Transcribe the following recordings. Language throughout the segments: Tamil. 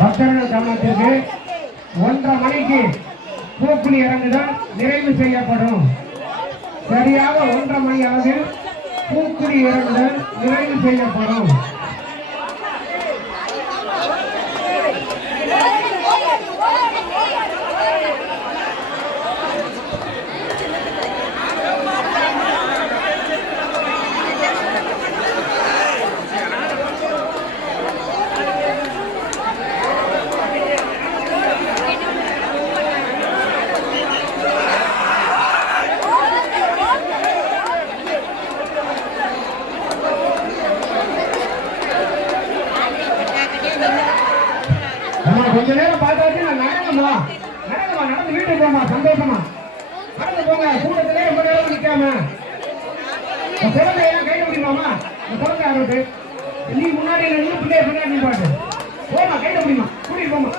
பக்தர்கள் கவனத்திற்கு 1:30 மணிக்கு பூக்குழி இறங்குதல் நிறைவு செய்யப்படும். சரியாக 1:30 மணி அளவில் பூக்குழி இறங்குதல் நிறைவு செய்யப்படும். கொஞ்ச நேரம் பார்த்தாச்சு. நடங்கம்மா நடந்து வீட்டுக்கு போமா, சந்தோஷமா நடந்து போங்க. கூட்டத்திலே ரொம்ப நேரம் நிற்காம குழந்தை எல்லாம் கையில முடியுமாமா? குழந்தை ஆரோட்டு நீ முன்னாடி நின்று பிள்ளைய பின்னாடி நீ பாட்டு போமா, கையில முடியுமா? கூட்டிட்டு போமா.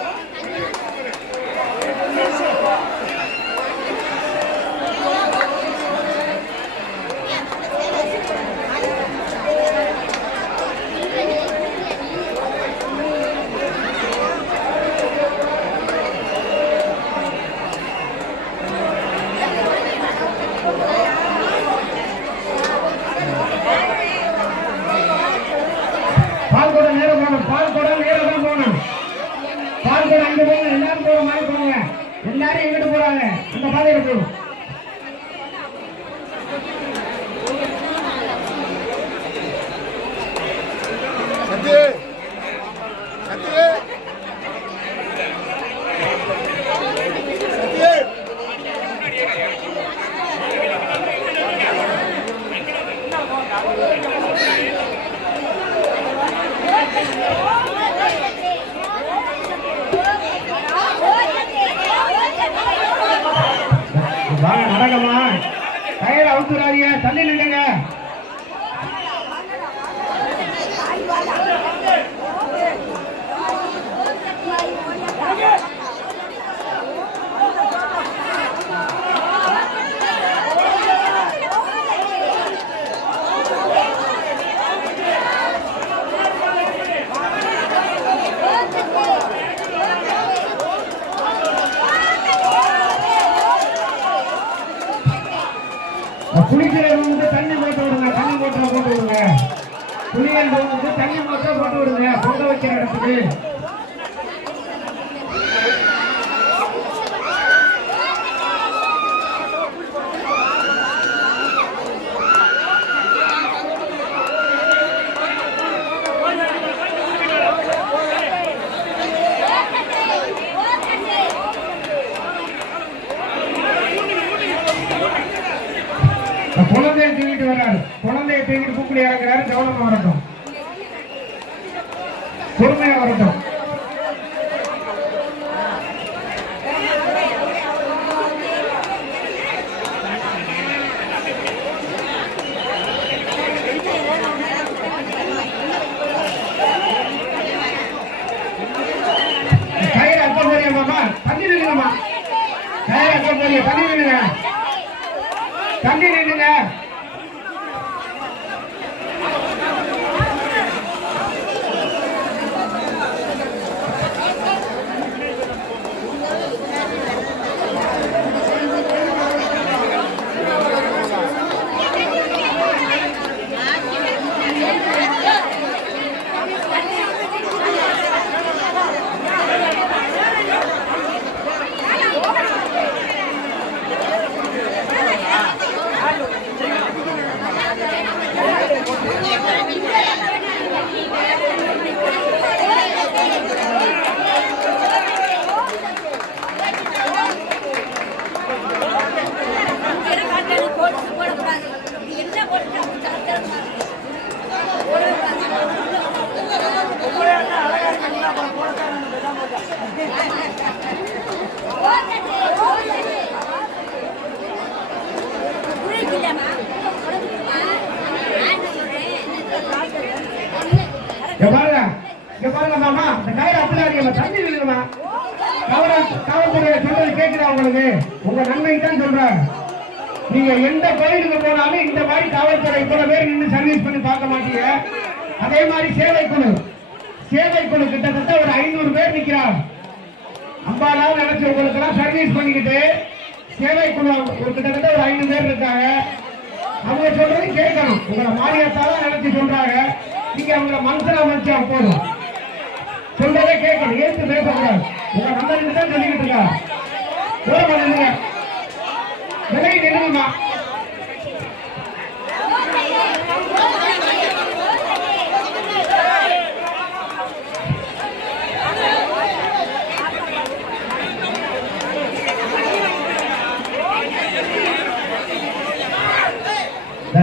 எல்லாரும் எங்கிட்டு போறாங்க? அந்த பாதையில போகும். நடக்கமா, கயிறு அவுத்துறாதீங்க, தள்ளி நில்லுங்க. குளிக்கிறவங்க வந்து தண்ணி போட்டு விடுங்க, தண்ணி மோட்டரை போட்டு விடுங்க. குளியல்றவங்க வந்து தண்ணி மோட்டரை போட்டு விடுங்க பொங்க வைக்கிற இடத்துக்கு. குழந்தைய தூக்கிட்டு வர்றாரு, குழந்தைய தூக்கிட்டு பூக்குழி இறங்குறாரு. கவனமா வரட்டும், பொறுமையா வரட்டும். கயிறு அக்க போறியம்மாமா, தண்ணி நில்லுங்கம்மா. கயிறு அக்க போறிய, தண்ணி நில்லுங்க, தண்ணி நில்லுங்க. இங்க பாருங்க மாமா, இந்த கயிறு அப்படியே தண்ணி விழுகுமா? காவல்துறையை சொல்றது கேட்குதா உங்களுக்கு? உங்க நன்மை தான் சொல்றேன். நீங்க எந்த கோயிலுக்கு போனாலும் இந்த மாதிரி காவல்துறை இவ்வளவு பேர் நின்று சர்வீஸ் பண்ணி பார்க்க மாட்டீங்க. அதே மாதிரி சேவை குழு கிட்டத்தட்ட ஒரு 500 பேர் நிக்கிறாங்க. அம்பாலாவும் நினைச்சவங்களுக்கு எல்லாம் சர்வீஸ் பண்ணிக்கிட்டு சேவை குழு ஒரு கிட்டத்தட்ட ஒரு 5 பேர் இருக்காங்க. அவங்க சொல்றது கேட்கணும். உங்களை மாரியாத்தாலும் நினைச்சு சொல்றாங்க. நீங்க அவங்கள மனசுல மனுச்சா போதும், சொல்றதே கேட்கணும், ஏற்று பேசக்கூடாது. உங்க நம்பருக்கு தான் சொல்லிக்கிட்டு இருக்கா. போட பண்ணுங்க, விலகி நின்றுமா.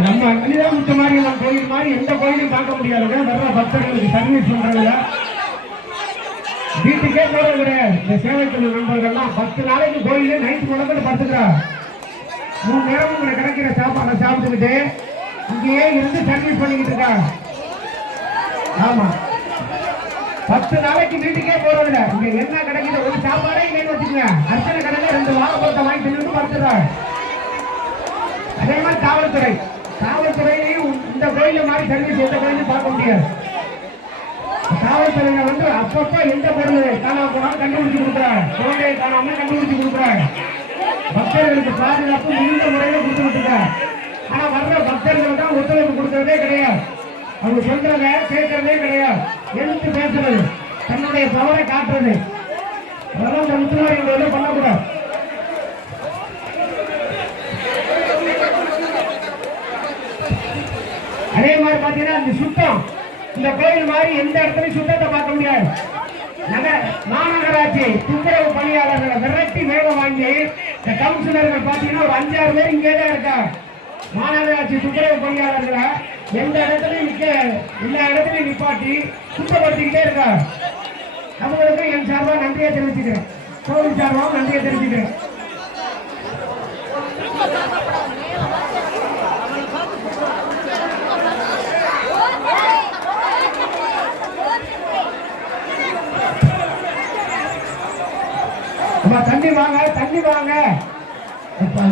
நம்ம அக்னிதாமுத்த மாதிரி கோயில் மாதிரி எந்த கோயிலையும் பார்க்க முடியாதுங்க. வர்ற பக்தர்களுக்கு சர்வீஸ் பண்றதுல வீட்டுக்கே போறது கிடையாது. இந்த சேவைக்குழு நண்பர்கள்லாம் 10 நாளைக்கு கோயிலே நைட்டு முழக்கிட்டு படுத்துக்கிறா. 3 நேரமும் உங்களை கிடைக்கிற சாப்பாடை சாப்பிட்டுக்கிட்டு இங்கேயே இருந்து சர்வீஸ் பண்ணிக்கிட்டு இருக்கா. ஆமா, 10 நாளைக்கு வீட்டுக்கே போறதில்ல. இங்க என்ன கிடைக்குது, ஒரு சாப்பாடே இல்லைன்னு வச்சுக்கோங்க, அர்ச்சனை கடையில 2 வாழைப்பழத்தை வாங்கி தின்னு படுத்துறாங்க. அதே மாதிரி காவல்துறையிலையும் இந்த கோயில மாதிரி சர்வீஸ் எந்த கோயிலும் பார்க்க முடியாது. காவல்துறையில வந்து அப்பப்ப எந்த பொருள் காணாம போனாலும் கண்டுபிடிச்சு கொடுக்குறாங்க. குழந்தையை காணாம கண்டுபிடிச்சு கொடுக்குறாங்க. பக்தர்களுக்கு பாதுகாப்பு மிகுந்த முறையில கொடுத்துட்டு இருக்காங்க. ஆனா வர்ற பக்தர்கள் தான் ஒத்துழைப்பு கொடுக்கறதே கிடையாது. அவங்க சொல்றத கேட்கறதே கிடையாது. எழுத்து பேசுறது, தன்னுடைய தவறை காட்டுறது, அதெல்லாம் இந்த முத்துமாரி பண்ணக்கூடாது. அதே மாதிரி பாத்தீங்கன்னா இந்த சுத்தம், இந்த கோயில் மாதிரி எந்த இடத்துலயும் சுத்தத்தை பார்க்க முடியாது. மாநகராட்சி துப்புரவு பணியாளர்களை விரட்டி வேலை வாங்கி இந்த கவுன்சிலர்கள் பாத்தீங்கன்னா ஒரு 5-6 பேர் இங்கே தான் இருக்கா. மாநகராட்சி துப்புரவு பணியாளர்களை எந்த இடத்துலயும் எல்லா இடத்துலயும் நிப்பாட்டி சுத்தப்படுத்திக்கிட்டே இருக்கா. அவங்களுக்கு என் சார்பா நன்றியை தெரிவிச்சுக்கிறேன், கோவில் சார்பாகவும் நன்றியை தெரிவிச்சுக்கிறேன். தண்ணி வாங்க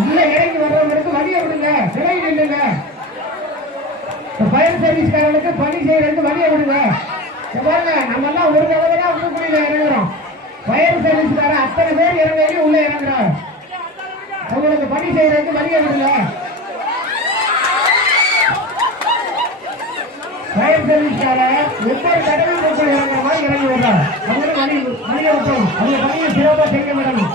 உள்ள இறங்கி வர்றவங்களுக்கு வழியை விடுங்க, விலகி நில்லுங்க. ஃபயர் சர்வீஸ்காரனுக்கு பணி செய்யறதுக்கு வழியை விடுங்க. பாருங்க, நம்ம எல்லாம் ஒரு தடவை தான் உங்களுக்குள்ள இறங்குறோம். ஃபயர் சர்வீஸ்காரன் அத்தனை பேர் இறங்கி உள்ள இறங்குறாங்க. அவங்களுக்கு பணி செய்யறதுக்கு வழியை விடுங்க. ஃபயர் சர்வீஸ்காரன் ஒவ்வொரு தடவையும் இறங்குற மாதிரி இறங்கி விடுறாங்க. அவங்களுக்கு வழியை விட்டோம். அவங்க பணியை சிறப்பாக செய்ய விடணும்.